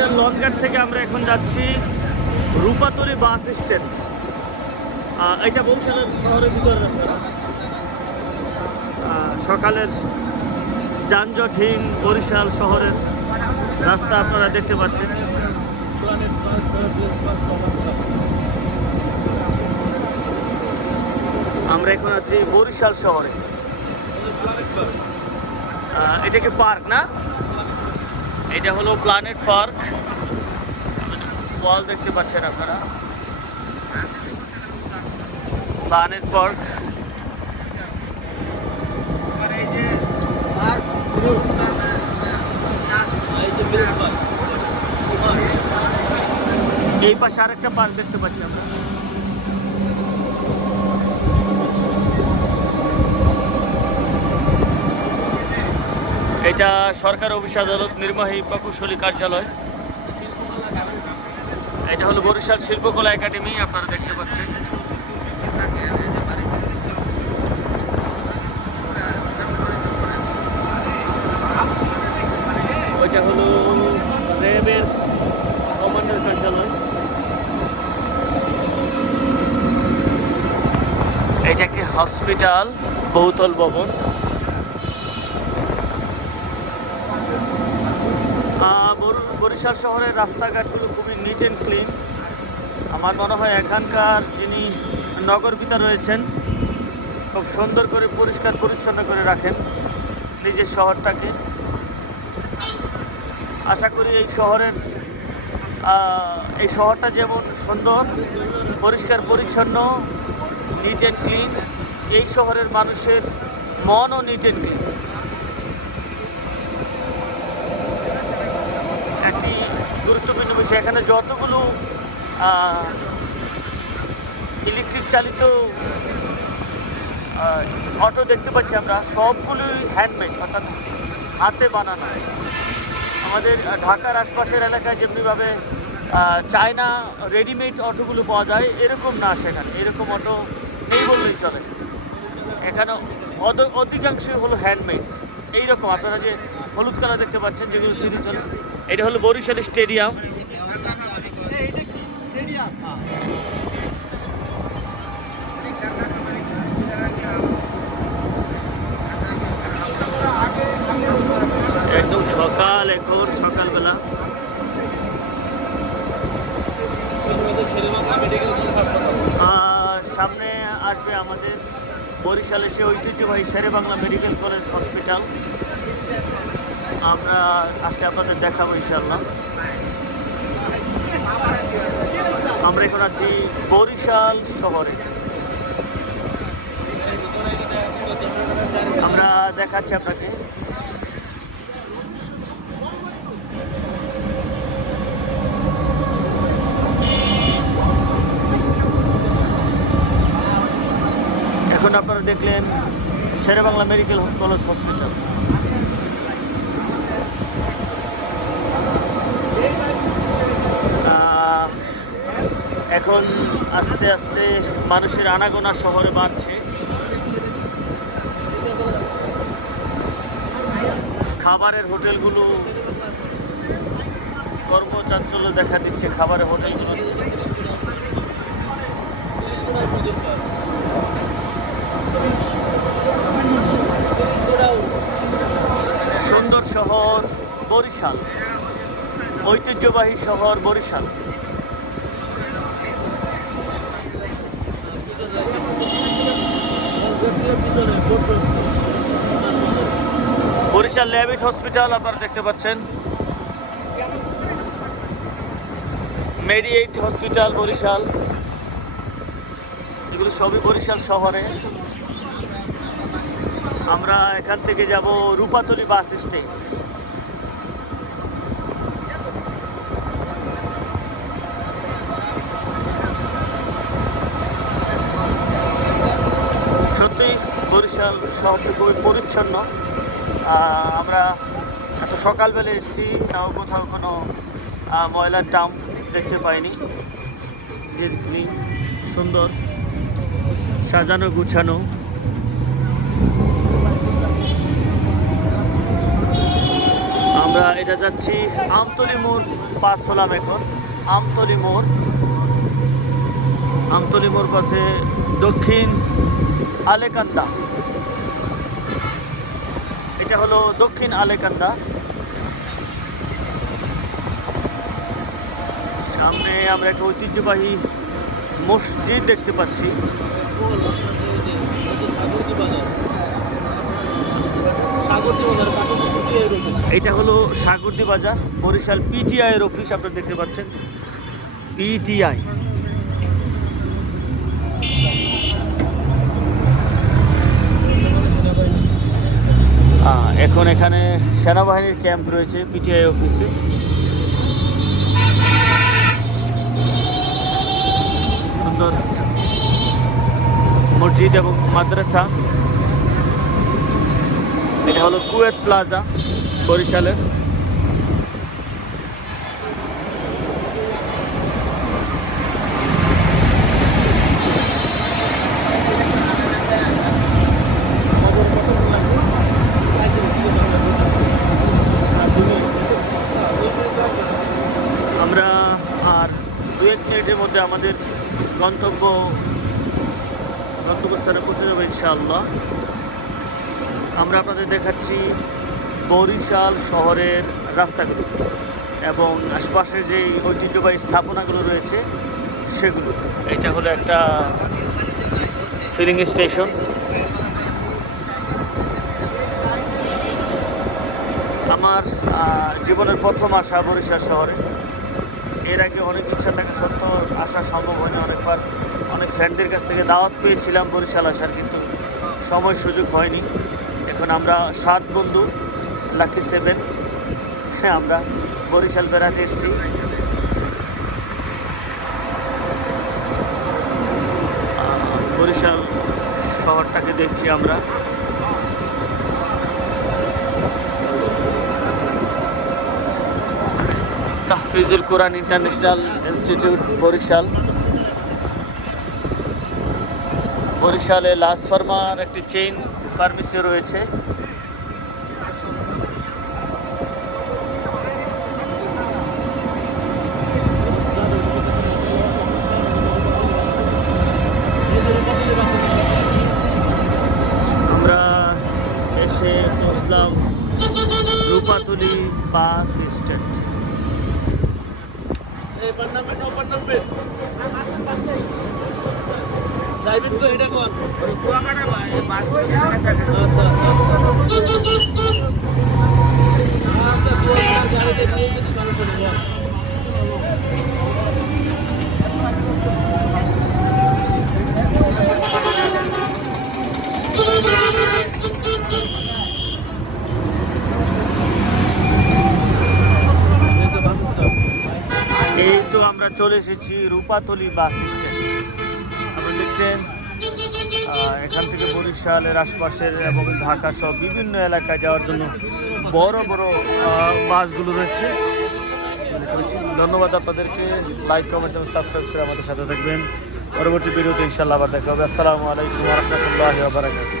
বরিশাল লঞ্চঘাট থেকে আমরা এখন যাচ্ছি রূপাতলী বাস স্ট্যান্ড। এটা বরিশালের শহরের ভিতরে রাস্তা। সকালের যানজটহীন বরিশাল শহরের রাস্তা আপনারা দেখতে পাচ্ছেন। আমরা এখন আছি বরিশাল শহরে। এটা কি পার্ক না? এটা হলো প্ল্যানেট পার্ক। ওয়াল দেখতে পাচ্ছেন আপনারা, প্ল্যানেট পার্ক। এই পাশে আরেকটা পার্ক দেখতে পাচ্ছি আমরা। এটা সরকার অফিস আদালত নির্বাহী প্রকৌশলী কার্যালয়। এটা হলো বরিশাল শিল্পকলা একাডেমি, আপনারা দেখতে পাচ্ছেন। ওইটা হলো র্যাবের কমান্ডার কার্যালয়। এটা একটি হসপিটাল, বহুতল ভবন। বরিশাল শহরের রাস্তাঘাটগুলো খুবই নিট অ্যান্ড ক্লিন। আমার মনে হয় এখানকার যিনি নগরপিতা রয়েছেন খুব সুন্দর করে পরিষ্কার পরিচ্ছন্ন করে রাখেন নিজের শহরটাকে। আশা করি এই শহরটা যেমন সুন্দর, পরিষ্কার পরিচ্ছন্ন, নিট অ্যান্ড ক্লিন, এই শহরের মানুষের মনও নিট অ্যান্ড ক্লিন। একটি গুরুত্বপূর্ণ বিষয়, এখানে যতগুলো ইলেকট্রিক চালিত অটো দেখতে পাচ্ছি আমরা, সবগুলোই হ্যান্ডমেড, অর্থাৎ হাতে বানানো। আমাদের ঢাকার আশপাশের এলাকায় যেমনিভাবে চায়না রেডিমেড অটোগুলো পাওয়া যায়, এরকম না সেখানে। এরকম অটো নেই বললেই চলে। এখানে অধিকাংশই হলো হ্যান্ডমেড। এইরকম আপনারা যে হলুদ কালার দেখতে পাচ্ছেন, যেগুলো সিঁড়ি চলে, এটা হলো বরিশাল স্টেডিয়াম। একদম সকাল, এখন সকালবেলা। সামনে আসবে আমাদের বরিশালে সে ঐতিহ্যবাহী শেরেবাংলা মেডিকেল কলেজ হসপিটাল। আমরা আজকে আপনাদের দেখাবো ইনশাআল্লাহ। আমরা এখন আছি বরিশাল শহরে। আমরা দেখাচ্ছি আপনাকে। এখন আপনারা দেখলেন শেরেবাংলা মেডিকেল কলেজ হসপিটাল। এখন আস্তে আস্তে মানুষের আনাগোনা শহরে বাড়ছে। খাবারের হোটেলগুলো কর্মচাঞ্চল্য দেখা দিচ্ছে। খাবারের হোটেলগুলো সুন্দর শহর বরিশাল, ঐতিহ্যবাহী শহর বরিশাল। বরিশাল ল্যাবিট হসপিটাল আপনারা দেখতে পাচ্ছেন। মেডিএইট হসপিটাল বরিশাল, এগুলো সবই বরিশাল শহরে। আমরা এখান থেকে যাব রূপাতলী বাস স্ট্যান্ড। সত্যি বরিশাল শহরটি খুবই পরিচ্ছন্ন। আমরা এত সকালবেলা এসেছি, তাও কোথাও কোনো ময়লার ডাম্প দেখতে পাইনি। সুন্দর সাজানো গুছানো। আমরা এটা যাচ্ছি আমতলী মোড় পাস হলাম এখন। আমতলী মোড় পাশে দক্ষিণ আলেকান্দা। এটা হলো দক্ষিণ আলেকান্দা। সামনে আমরা একটা ঐতিহ্যবাহী মসজিদ দেখতে পাচ্ছি। এটা হলো সাগরদী বাজার, বরিশাল পিটিআই এর অফিস আপনারা দেখতে পাচ্ছেন, পিটিআই। এখন এখানে সেনাবাহিনীর ক্যাম্প রয়েছে পিটিআই অফিসে। সুন্দর মসজিদ এবং মাদ্রাসা। এটা হলো কুয়েত প্লাজা বরিশালের। আমরা আর 2-1 মিনিটের মধ্যে আমাদের গন্তব্যস্থানে পৌঁছে যাবো ইনশাআল্লাহ। আমরা আপনাদের দেখাচ্ছি বরিশাল শহরের রাস্তাগুলো এবং আশপাশের যে ঐতিহ্যবাহী স্থাপনাগুলো রয়েছে সেগুলো। এটা হলো একটা ফিলিং স্টেশন। আমার জীবনের প্রথম আসা বরিশাল শহরে। এর আগে অনেক ইচ্ছা থাকা সত্ত্বেও আসা সম্ভব হয় না। অনেকবার অনেক ফ্রেন্ডদের কাছ থেকে দাওয়াত পেয়েছিলাম বরিশাল আসার, কিন্তু সময় সুযোগ হয়নি। এখন আমরা 7 বন্ধু লাকি 7 আমরা বরিশাল বেড়াতে এসেছি। বরিশাল শহরটাকে দেখছি আমরা। তাহফিজুল কোরআন ইন্টারন্যাশনাল ইনস্টিটিউট বরিশালে লাস ফার্মার একটি চেইন ফার্মেসি রয়েছে। আমরা এসে পৌঁছলাম রূপাতলী বাস স্ট্যান্ড। এই তো আমরা চলে এসেছি রূপাতলী বাস স্ট্যান্ড। আপনারা দেখছেন এখান থেকে বরিশালের আশপাশের এবং ঢাকা সহ বিভিন্ন এলাকায় যাওয়ার জন্য বড় বড় বাসগুলো রয়েছে। ধন্যবাদ আপনাদেরকে। লাইক, কমেন্ট এবং সাবস্ক্রাইব করে আমাদের সাথে থাকবেন। পরবর্তী ভিডিওতে ইনশাআল্লাহ আবার দেখা হবে। আসসালামু আলাইকুম ওয়া রাহমাতুল্লাহি ওয়া বারাকাতুহু।